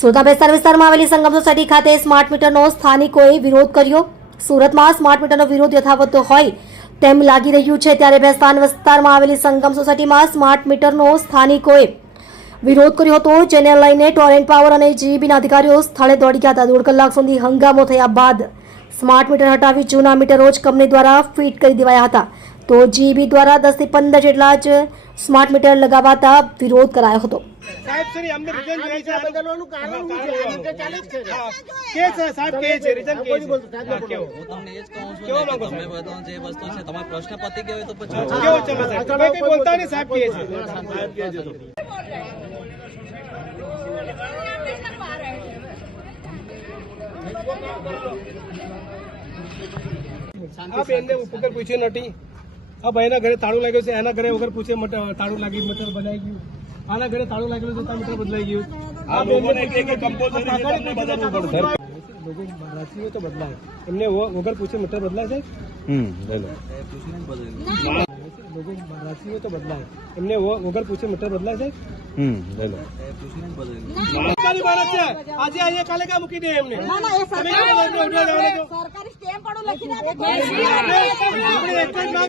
સુરતના બેસ્તાર વિસ્તારમાં આવેલી સંગમ સોસાયટી ખાતે સ્માર્ટ મીટરનો સ્થાનિકોએ વિરોધ કર્યો. સુરતમાં સ્માર્ટ મીટરનો વિરોધ યથાવત હોય તેમ લાગી રહ્યું છે ત્યારે બેસ્તાન વિસ્તારમાં આવેલી સંગમ સોસાયટીમાં સ્માર્ટ મીટરનો સ્થાનિકોએ વિરોધ કર્યો હતો, જેને લઈને ટોરેન્ટ પાવર અને જીબીના અધિકારીઓ સ્થળે દોડી ગયા હતા. દોઢ કલાક સુધી હંગામો થયા બાદ સ્માર્ટ મીટર હટાવી જૂના મીટરો જ કંપની દ્વારા ફિટ કરી દેવાયા હતા. તો જીબી દ્વારા દસથી પંદર જેટલા જ સ્માર્ટ મીટર લગાવાતા વિરોધ કરાયો હતો. સાહેબ શ્રી અમને રિઝન જોઈએ છે. બદલવાનું કારણ શું છે? ચાલે છે. કે છે સાહેબ કે છે? રિઝન કે છે? હું તમને એ જ કહું છું કેવો માંગો તમે સાહેબ? જે વસ્તુ છે તમારો પ્રશ્ન પતી ગયો તો પછી કેવો ચલો સાહેબ? તમે કઈ બોલતા નહીં સાહેબ કે છે? આ બેનને વગર પૂછ્યું નથી. આ ભાઈના ઘરે તાળું લાગ્યું છે એના ઘરે વગર પૂછે મટર તાળું લાગી મટર બદલાઈ ગયું. આના ઘરે તાળું લાગેલું છે ત્યાં મટર બદલાઈ ગયું. આ લોકો રાશિઓ તો બદલાય. એમને વગર પૂછે મીટર બદલાય છે? લોકો રાશિઓ તો બદલાય. એમને વગર પૂછે મીટર બદલાય છે? આજે અહીંયા કાલે મૂકી દે એમને? સરકારી સ્ટેમ્પ